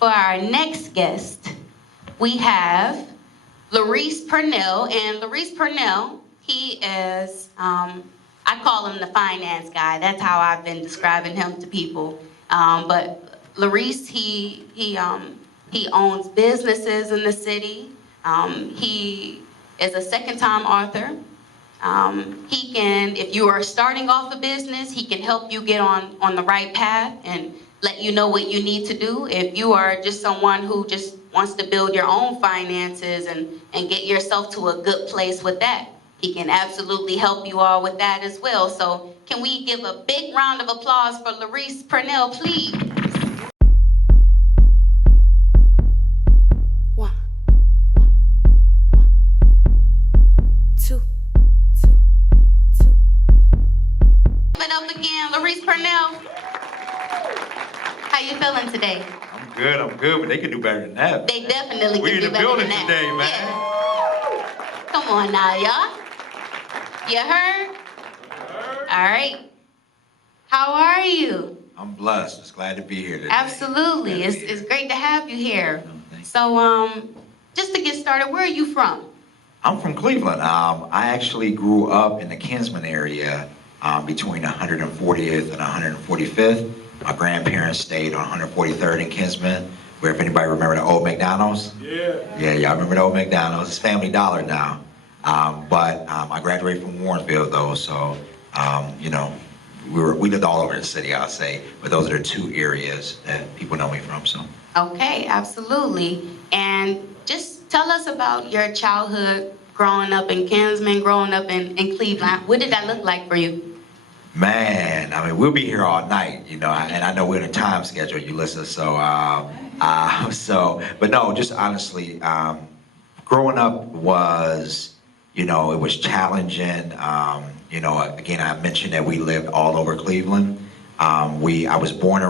For our next guest, we have LaRese Purnell. And LaRese Purnell, he is, I call him the finance guy. That's how I've been describing him to people. But LaRese, he owns businesses in the city. He is a second-time author. He can, if you are starting off a business, he can help you get on the right path and let you know what you need to do. If you are just someone who just wants to build your own finances and get yourself to a good place with that, he can absolutely help you all with that as well. So can we give a big round of applause for LaRese Purnell, please? Up again, LaRese Purnell. How you feeling today? I'm good, but they can do better than that. They definitely can do better than that. We in the building today, man. Yeah. Come on now, y'all. You heard? All right. How are you? I'm blessed. Just glad to be here today. Absolutely. It's great to have you here. So, just to get started, where are you from? I'm from Cleveland. I actually grew up in the Kinsman area. Between 140th and 145th. My grandparents stayed on 143rd in Kinsman, where if anybody remember the old McDonald's? Yeah, y'all remember the old McDonald's? It's Family Dollar now. But I graduated from Warrenville though, so, you know, we lived all over the city, I'll say, but those are the two areas that people know me from, so. Okay, absolutely. And just tell us about your childhood growing up in Kinsman, growing up in Cleveland. What did that look like for you? Man, I mean, we'll be here all night, you know, and I know we're in a time schedule, you listen, so, but no, just honestly, growing up was, you know, it was challenging. You know, again, I mentioned that we lived all over Cleveland. I was born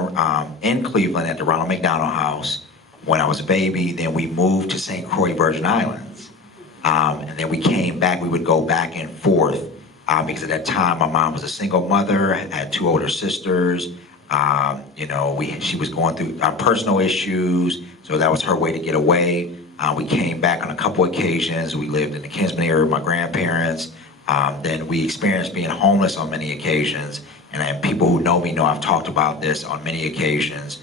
in Cleveland at the Ronald McDonald House when I was a baby. Then we moved to St. Croix, Virgin Islands. And then we came back, we would go back and forth. Because at that time, my mom was a single mother, had two older sisters. You know, she was going through personal issues, so that was her way to get away. We came back on a couple occasions. We lived in the Kinsman area with my grandparents. Then we experienced being homeless on many occasions. And people who know me know I've talked about this on many occasions.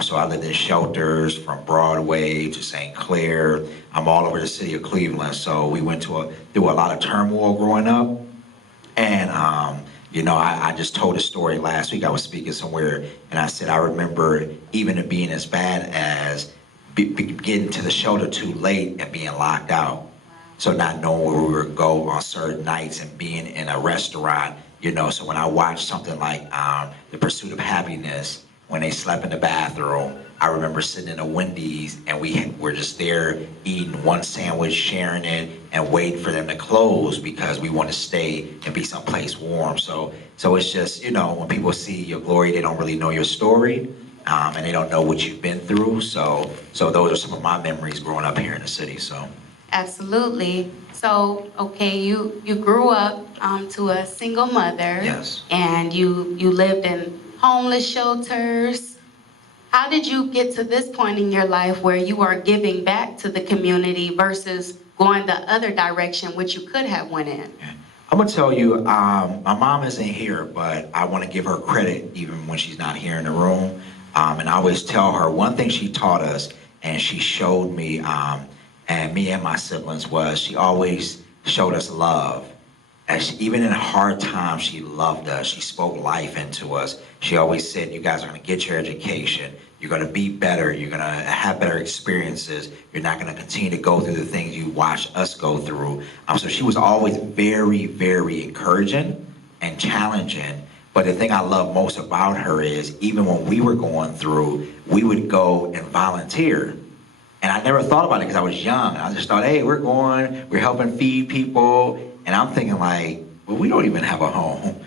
So I lived in shelters from Broadway to St. Clair. I'm all over the city of Cleveland. So we went through a lot of turmoil growing up. And, you know, I just told a story last week. I was speaking somewhere, and I said I remember even it being as bad as getting to the shelter too late and being locked out. So not knowing where we would go on certain nights and being in a restaurant, you know. So when I watched something like The Pursuit of Happiness, when they slept in the bathroom, I remember sitting in a Wendy's and we were just there eating one sandwich, sharing it, and waiting for them to close because we want to stay and be someplace warm. So it's just, you know, when people see your glory, they don't really know your story, and they don't know what you've been through. So those are some of my memories growing up here in the city. So. Absolutely. So, okay, you grew up to a single mother. Yes. And you lived in homeless shelters. How did you get to this point in your life where you are giving back to the community versus going the other direction, which you could have went in? I'm gonna tell you, my mom isn't here, but I want to give her credit even when she's not here in the room. And I always tell her one thing she taught us, and she showed me, and me and my siblings, was she always showed us love. Even in hard times, she loved us. She spoke life into us. She always said, you guys are going to get your education. You're going to be better. You're going to have better experiences. You're not going to continue to go through the things you watched us go through. So she was always very, very encouraging and challenging. But the thing I love most about her is even when we were going through, we would go and volunteer. And I never thought about it because I was young. I just thought, hey, we're helping feed people. And I'm thinking like, well, we don't even have a home.